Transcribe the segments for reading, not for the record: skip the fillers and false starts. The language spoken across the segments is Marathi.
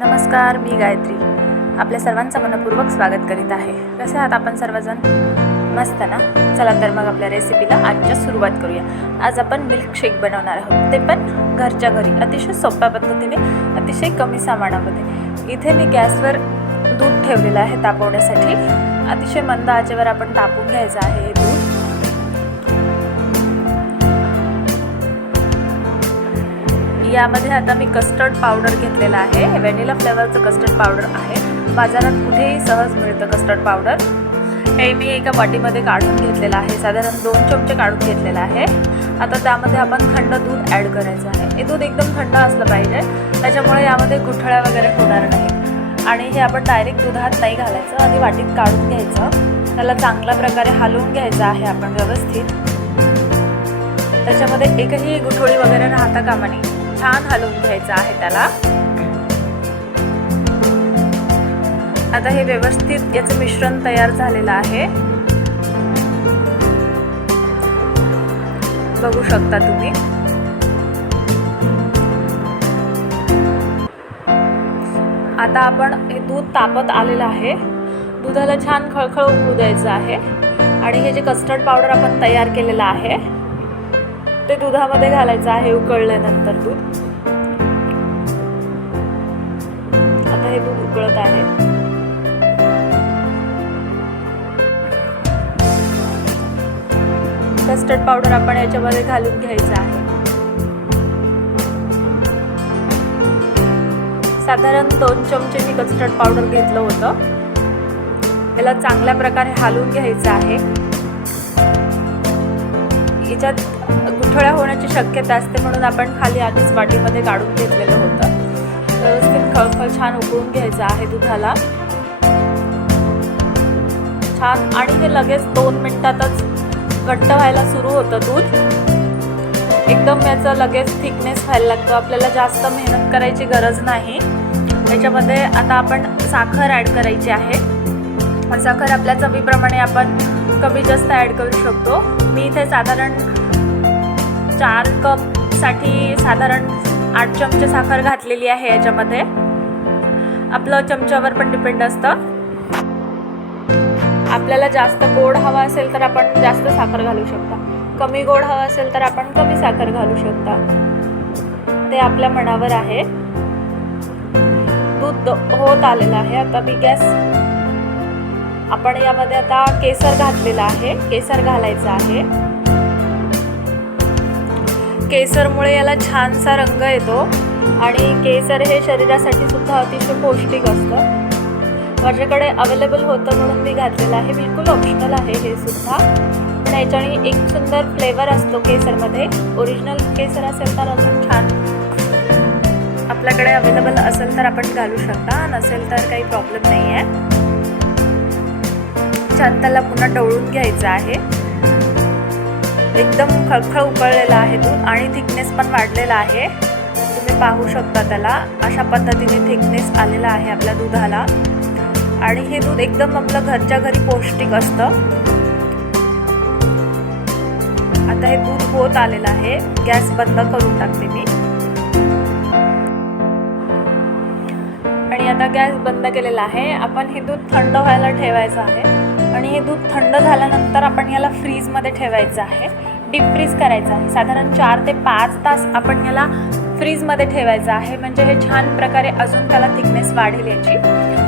नमस्कार, मी गायत्री आपल्या सर्वांचं मनपूर्वक स्वागत करीत आहे। कसे आहात आपण सर्वजण? मस्त ना? चला तर मग आपल्या रेसिपीला आजच्या सुरुवात करूया। आज आपण मिल्क शेक बनवणार आहोत, ते पण घरच्या घरी अतिशय सोप्या पद्धतीने, अतिशय कमी सामानामध्ये। इथे मी गॅसवर दूध ठेवलेलं आहे तापवण्यासाठी। अतिशय मंद आचेवर आपण तापवून घ्यायचं आहे हे दूध। यामध्ये आता मी कस्टर्ड पावडर घेतलेला आहे, व्हॅनिला फ्लेवरचं कस्टर्ड पावडर आहे। बाजारात कुठेही सहज मिळतं कस्टर्ड पावडर। हे मी एका वाटीमध्ये काढून घेतलेलं आहे, साधारण 2 चमचे काढून घेतलेला आहे। आता त्यामध्ये आपण थंड दूध ॲड करायचं आहे। हे दूध एकदम थंड असलं पाहिजे, त्याच्यामुळे यामध्ये गुठळ्या वगैरे होणार नाही। आणि हे आपण डायरेक्ट दुधात नाही घालायचं, आधी वाटीत काढून घ्यायचं। त्याला चांगल्या प्रकारे हलवून घ्यायचं आहे आपण व्यवस्थित। त्याच्यामध्ये एकही गुठळी वगैरे राहता कामा नये, छान हलवून घ्यायचं आहे त्याला। आता हे व्यवस्थित याचं मिश्रण तयार झालेलं आहे, बघू शकता तुम्ही। आता आपण हे दूध तापत आलेलं आहे, दुधाला छान खळखळ उकळू द्यायचं आहे। आणि हे जे कस्टर्ड पावडर आपण तयार केलेलं आहे ते दुधामध्ये घालायचं आहे उकळल्यानंतर दूध। आता हे दूध उकळत आहे। कस्टर्ड पावडर आपण याच्यामध्ये घालून घ्यायचं आहे। साधारण 2 चमचे मी कस्टर्ड पावडर घेतलं होतं। याला चांगल्या प्रकारे हलवून घ्यायचं आहे। याच्यात गुठळ्या होण्याची शक्यता असते, म्हणून आपण खाली आधीच वाटीमध्ये काढून घेतलेलं होतं। व्यवस्थित खळखळ छान उकळून घ्यायचं आहे दुधाला छान। आणि हे लगेच 2 मिनिटातच घट्ट व्हायला सुरू होतं दूध। एकदम याचं लगेच थिकनेस व्हायला लागतो, आपल्याला जास्त मेहनत करायची गरज नाही। याच्यामध्ये आता आपण साखर ॲड करायची आहे। साखर आपल्या चवीप्रमाणे आपण कमी जास्त ॲड करू शकतो। मी इथे साधारण 4 कपसाठी साधारण 8 चमचे साखर घातलेली आहे याच्यामध्ये। आपलं चमच्यावर पण डिपेंड असतं, आपल्याला जास्त गोड हवा असेल तर आपण जास्त साखर घालू शकता, कमी गोड हवा असेल तर आपण कमी साखर घालू शकता, ते आपल्या मनावर आहे। दूध होत आलेलं आहे। आता मी गॅस आपण यामध्ये आता केसर घातलेला आहे, केसर घालायचं आहे। केसरमुळे याला छानसा रंग येतो आणि केसर हे शरीरासाठी सुद्धा अतिशय पौष्टिक असतं। माझ्याकडे अवेलेबल होतं म्हणून मी घातलेलं आहे, बिलकुल ऑप्शनल आहे हे सुद्धा। पण याच्याने एक सुंदर फ्लेवर असतो केसरमध्ये। ओरिजिनल केसर असेल तर अजून छान, आपल्याकडे अवेलेबल असेल तर आपण घालू शकता, नसेल तर काही प्रॉब्लेम नाही आहे। छान त्याला पुन्हा ढवळून घ्यायचं आहे। एकदम खळखळ उकळलेला आहे दूध आणि थिकनेस पण वाढलेला आहे, तुम्ही पाहू शकता त्याला। अशा पद्धतीने थिकनेस आलेला आहे आपल्या दुधाला। आणि हे दूध एकदम आपलं घरच्या घरी पौष्टिक असतं। आता हे दूध होत आलेलं आहे, गॅस बंद करून टाकते मी। आणि आता गॅस बंद केलेला आहे। आपण हे दूध थंड व्हायला ठेवायचं आहे आणि हे दूध थंड झाल्यानंतर आपण याला फ्रीजमध्ये ठेवायचं आहे, डीप फ्रीज करायचं आहे। साधारण 4 ते 5 तास आपण याला फ्रीजमध्ये ठेवायचं आहे, म्हणजे हे छान प्रकारे अजून त्याला थिकनेस वाढेल याची।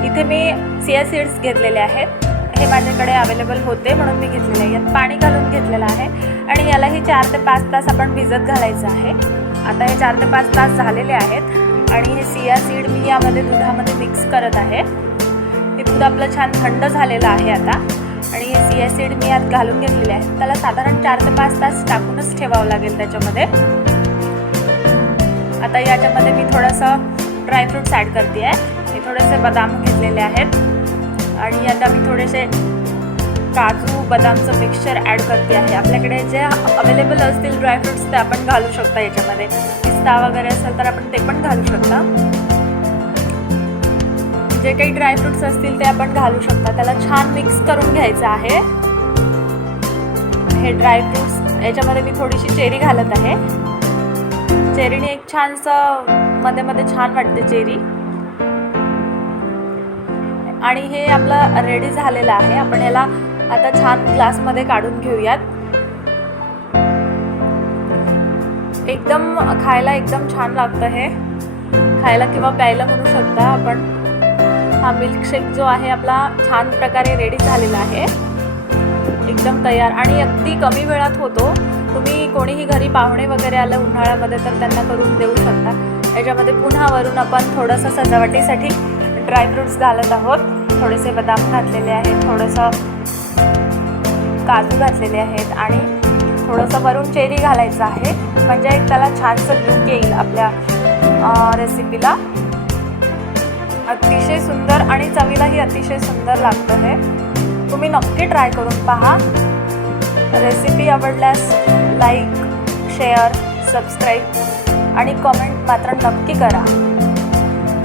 इथे मी चिया सीड्स घेतलेले आहेत, हे माझ्याकडे अवेलेबल होते म्हणून मी घेतलेले आहे। यात पाणी घालून घेतलेलं आहे आणि यालाही 4 ते 5 तास आपण भिजत घालायचं आहे। आता हे 4 ते 5 तास झालेले आहेत आणि हे चिया सीड मी यामध्ये दुधामध्ये मिक्स करत आहे। हे दूध आपलं छान थंड झालेलं आहे आता आणि हे चिया सीड मी यात घालून घेतलेले आहे। त्याला साधारण 4 ते 5 तास टाकूनच ठेवावं लागेल त्याच्यामध्ये। आता याच्यामध्ये मी थोडंसं ड्रायफ्रूट्स ॲड करते आहे। हे थोडेसे बदाम घेतलेले आहेत आणि आता मी थोडेसे काजू बदामचं मिक्सचर ॲड करते आहे। आपल्याकडे जे अवेलेबल असतील ड्रायफ्रूट्स ते आपण घालू शकता याच्यामध्ये। पिस्ता वगैरे असेल तर आपण ते पण घालू शकता, जे काही ड्रायफ्रूट्स असतील ते आपण घालू शकता। त्याला छान मिक्स करून घ्यायचं आहे हे ड्रायफ्रूट्स। याच्यामध्ये मी थोडीशी चेरी घालत आहे, चेरीने एक छानसं मध्ये मध्ये छान वाटते चेरी। आणि हे आपलं रेडी झालेलं आहे. आपण याला आता छान ग्लासमध्ये काढून घेऊयात. एकदम खायला एकदम छान लागतं हे, खायला किंवा प्यायला म्हणू शकता आपण. हा मिल्कशेक जो आहे आपला छान प्रकारे रेडी झालेला आहे, एकदम तयार आणि अगदी कमी वेळात होतो. तुम्ही कोणीही घरी पाहुणे वगैरे आलं उन्हाळ्यामध्ये तर त्यांना करून देऊ शकता. याच्यामध्ये पुन्हा वरून आपण थोडंसं सजावटीसाठी ड्रायफ्रूट्स घालत आहोत. थोडेसे बदाम घातलेले आहेत, थोडंसं काजू घातलेले आहेत आणि थोडंसं वरून चेरी घालायचं आहे, म्हणजे एक त्याला छानसं लुक येईल आपल्या रेसिपीला. अतिशय सुंदर आणि चवीलाही अतिशय सुंदर लागतं हे. तुम्ही नक्की ट्राय करून पहा. रेसिपी आवडल्यास लाईक, शेअर, सबस्क्राईब आणि कमेंट मात्र नक्की करा.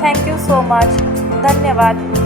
Thank you so much. धन्यवाद.